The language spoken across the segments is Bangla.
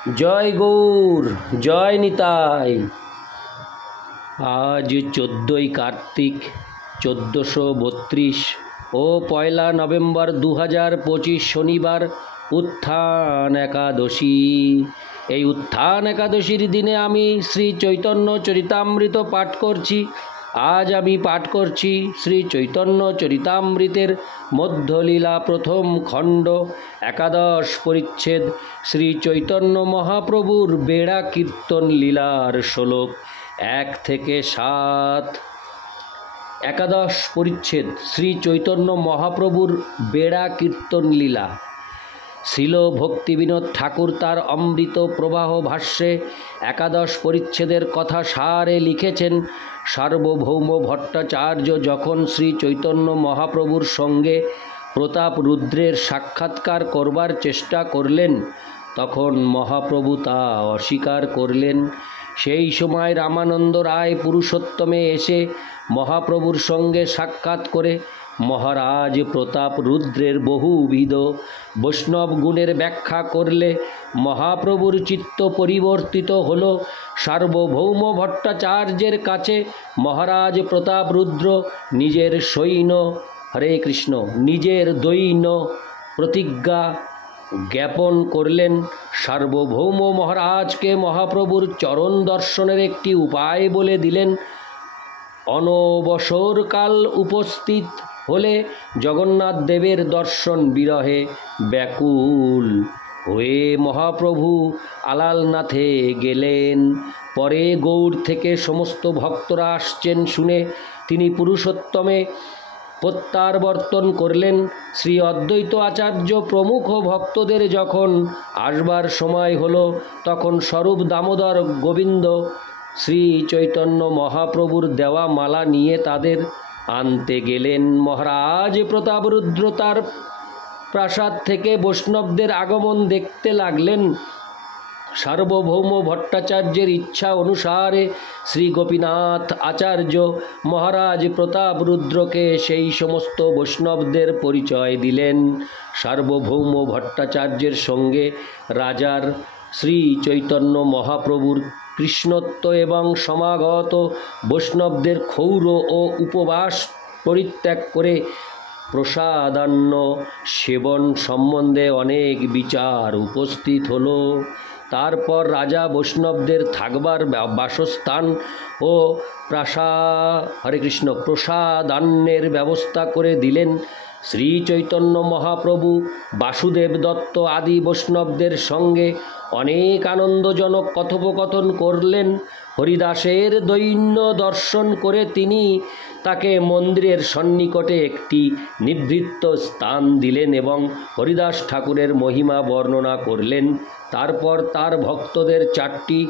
জয় গৌর, জয় নিতাই। আজ 14ই কার্তিক 1432 ও 1 নভেম্বর 2025 শনিবার উত্থান একাদশী। এই উত্থান একাদশীর দিনে আমি শ্রী চৈতন্য চরিতামৃত পাঠ করছি। আজ আমি পাঠ করছি শ্রী চৈতন্য চরিতামৃতের মধ্যলীলা প্রথম খণ্ড 11 পরিচ্ছেদ শ্রী চৈতন্য মহাপ্রভুর বেড়া কীর্তন লীলার শ্লোক 1 থেকে 7। 11 পরিচ্ছেদ শ্রী চৈতন্য মহাপ্রভুর বেড়া কীর্তন লীলা। শিল ভক্তিবিনোদ ঠাকুর তার অমৃত প্রবাহ ভাষ্যে 11 পরিচ্ছেদের কথা সারে লিখেছেন, সার্বভৌম ভট্টাচার্য যখন শ্রী চৈতন্য মহাপ্রভুর সঙ্গে প্রতাপ রুদ্রের সাক্ষাৎকার করবার চেষ্টা করলেন, তখন মহাপ্রভু তা অস্বীকার করলেন। সেই সময় রামানন্দ রায় পুরুষোত্তমে এসে মহাপ্রভুর সঙ্গে সাক্ষাৎ করে মহারাজ প্রতাপ রুদ্রের বহুবিধ বৈষ্ণব গুণের ব্যাখ্যা করলে মহাপ্রভুর চিত্ত পরিবর্তিত হল। সার্বভৌম ভট্টাচার্যের কাছে মহারাজ প্রতাপ রুদ্র নিজের সৈন্য হরে কৃষ্ণ নিজের দৈন্য প্রতিজ্ঞা জ্ঞাপন করলেন। সার্বভৌম মহারাজকে মহাপ্রভুর চরণ দর্শনের একটি উপায় বলে দিলেন। অনবসরকাল উপস্থিত হলে জগন্নাথ দেবের দর্শন বিরহে ব্যাকুল হয়ে মহাপ্রভু আলালনাথে গেলেন। পরে গৌড় থেকে সমস্ত ভক্তরা আসছেন শুনে তিনি পুরুষোত্তমে প্রত্যাবর্তন করলেন। শ্রী অদ্বৈত আচার্য প্রমুখ ভক্তদের যখন আসবার সময় হলো, তখন স্বরূপ দামোদর গোবিন্দ শ্রী চৈতন্য মহাপ্রভুর দেওয়া মালা নিয়ে তাদের আনতে গেলেন। মহারাজ প্রতাপরুদ্র তার প্রাসাদ থেকে বৈষ্ণবদের আগমন দেখতে লাগলেন। সার্বভৌম ভট্টাচার্যের ইচ্ছা অনুসারে শ্রী গোপীনাথ আচার্য মহারাজ প্রতাপ রুদ্রকে সেই সমস্ত বৈষ্ণবদের পরিচয় দিলেন। সার্বভৌম ভট্টাচার্যের সঙ্গে রাজার শ্রী চৈতন্য মহাপ্রভুর কৃষ্ণত্ব এবং সমাগত বৈষ্ণবদের ক্ষৌর ও উপবাস পরিত্যাগ করে প্রসাদান্ন সেবন সম্বন্ধে অনেক বিচার উপস্থিত হলো। তারপর রাজা বৈষ্ণবদের থাকবার বাসস্থান ও প্রসাদান্নের ব্যবস্থা করে দিলেন। শ্রী চৈতন্য মহাপ্রভু বাসুদেব দত্ত আদি বৈষ্ণবদের সঙ্গে অনেক আনন্দজনক কথোপকথন করলেন। হরিদাসের দৈন্য দর্শন করে তিনি তাকে মন্দিরের সন্নিকটে একটি নিভৃত স্থান দিলেন এবং হরিদাস ঠাকুরের মহিমা বর্ণনা করলেন। তারপর তার ভক্তদের 4টি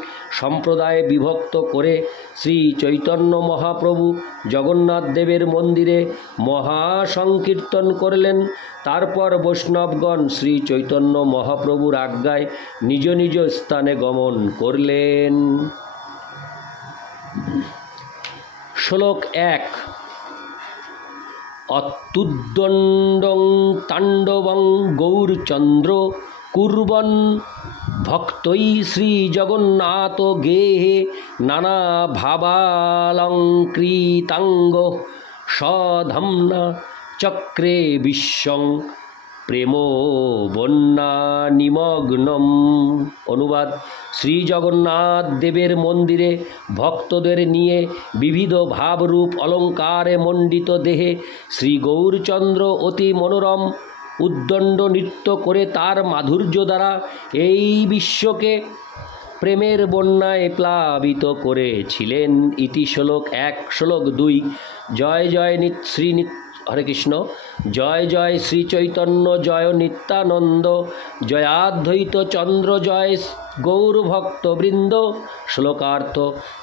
সম্প্রদায়ে বিভক্ত করে শ্রী চৈতন্য মহাপ্রভু জগন্নাথ দেবের মন্দিরে মহাসংকীর্তন করলেন। তারপর বৈষ্ণবগণ শ্রী চৈতন্য মহাপ্রভুর আজ্ঞায় নিজ নিজ স্থানে গমন করলেন। শ্লোক 1। অত্যুদ্দণ্ডং তাণ্ডবং গৌরচন্দ্র কুর্বন ভক্তৈ শ্রী জগন্নাথ গেহে নানা ভাবালঙ্কৃতাঙ্গ সধম্না চক্রে বিশ্বং প্রেম বন্যা নিমগ্নম। অনুবাদ: শ্রী জগন্নাথ দেবের মন্দিরে ভক্তদের নিয়ে বিবিধ ভাবরূপ অলঙ্কারে মণ্ডিত দেহে শ্রী গৌরচন্দ্র অতি মনোরম উদ্দণ্ড নৃত্য করে তার মাধুর্য দ্বারা এই বিশ্বকে প্রেমের বন্যায় প্লাবিত করেছিলেন। ইতি শ্লোক 1। শ্লোক 2। জয় জয় শ্রী হরে কৃষ্ণ। জয় জয় শ্রী চৈতন্য, জয় নিত্যানন্দ, জয়াদ্বৈত চন্দ্র, জয় গৌরভক্তবৃন্দ। শ্লোকার্থ: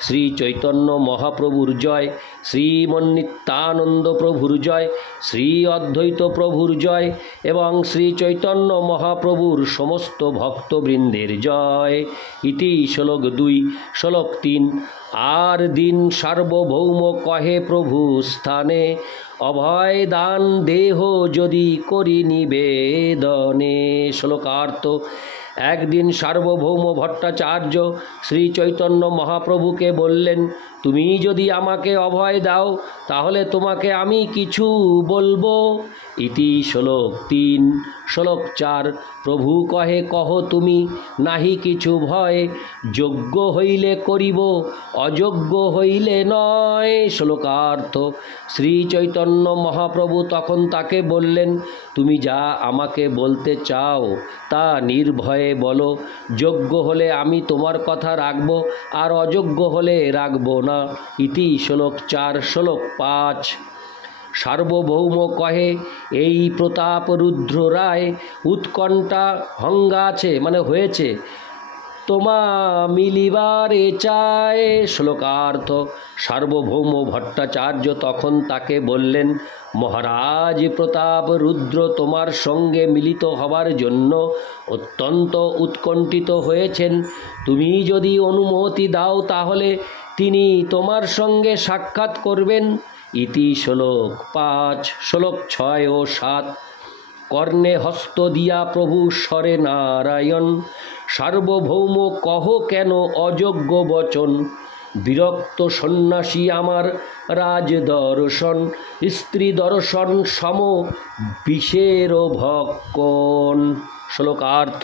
শ্রী চৈতন্য মহাপ্রভুর জয়, শ্রীমন্নিত্যানন্দ প্রভুর জয়, শ্রী অদ্বৈত প্রভুর জয় এবং শ্রী চৈতন্য মহাপ্রভুর সমস্ত ভক্তবৃন্দের জয়। ইতি শ্লোক 2। শ্লোক 3। আর দিন সার্বভৌম কহে প্রভু স্থানে, অভয় দান দেহ যদি করি নিবেদনে। শ্লোকার্থ: একদিন সার্বভৌম ভট্টাচার্য শ্রী চৈতন্য মহাপ্রভুকে বললেন, তুমি যদি আমাকে অভয় দাও তাহলে তোমাকে আমি কিছু বলবো। ইতি শ্লোক 3। শ্লোক 4। প্রভু কহে, কহ তুমি, নাহি কিছু ভয়, যোগ্য হইলে করিব, অযোগ্য হইলে নয়। শ্লোকার্থ। শ্রী চৈতন্য মহাপ্রভু তখন তাকে বললেন, তুমি যা আমাকে বলতে চাও তা নির্ভয়ে বলো। যোগ্য হলে আমি তোমার কথা রাখব, আর অযোগ্য হলে রাখব না। ইতি শ্লোক 4। শ্লোক 5। সার্বভৌম কহে, এই প্রতাপ রুদ্র রায় উৎকণ্ঠা হঙ্গাছে মানে হয়েছে, তোমা মিলিবারে চায়। শ্লোকার্থ। সার্বভৌম ভট্টাচার্য তখন তাকে বললেন, মহারাজ প্রতাপ রুদ্র তোমার সঙ্গে মিলিত হবার জন্য অত্যন্ত উৎকণ্ঠিত হয়েছেন। তুমি যদি অনুমতি দাও তাহলে তিনি তোমার সঙ্গে সাক্ষাৎ করবেন। ইতি শ্লোক 5। শ্লোক 6 ও 7। কর্ণে হস্ত দিয়া প্রভু স্বরে নারায়ণ, সার্বভৌম কহ কেন অযোগ্য বচন। বিরক্ত সন্ন্যাসী আমার রাজ দর্শন, স্ত্রী দর্শন সম বিষের ভক্ষণ। শ্লোকার্থ।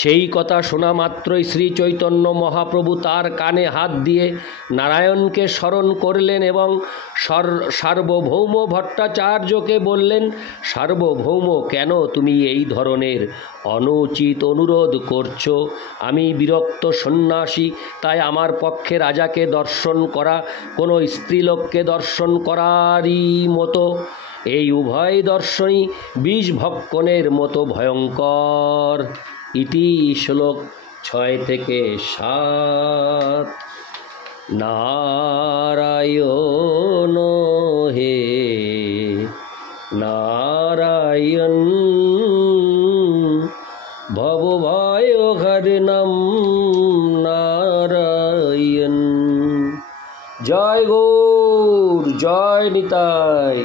সেই কথা শোনা মাত্রই শ্রী চৈতন্য মহাপ্রভু তার কানে হাত দিয়ে নারায়ণকে স্মরণ করলেন এবং সার্বভৌম ভট্টাচার্যকে বললেন, সার্বভৌম কেন তুমি এই ধরনের অনুচিত অনুরোধ করছো? আমি বিরক্ত সন্ন্যাসী, তাই আমার পক্ষে রাজাকে দর্শন করা কোনো স্ত্রীলোককে দর্শন করারই মতো। এই উভয় দর্শনই বিষ ভক্ষণের মতো ভয়ঙ্কর। ইতি শ্লোক 6 থেকে 7। নারায়ণ হে নারায়ণ, ভবভয়হরণম নারায়ণ। জয় গৌর, জয় নিতাই।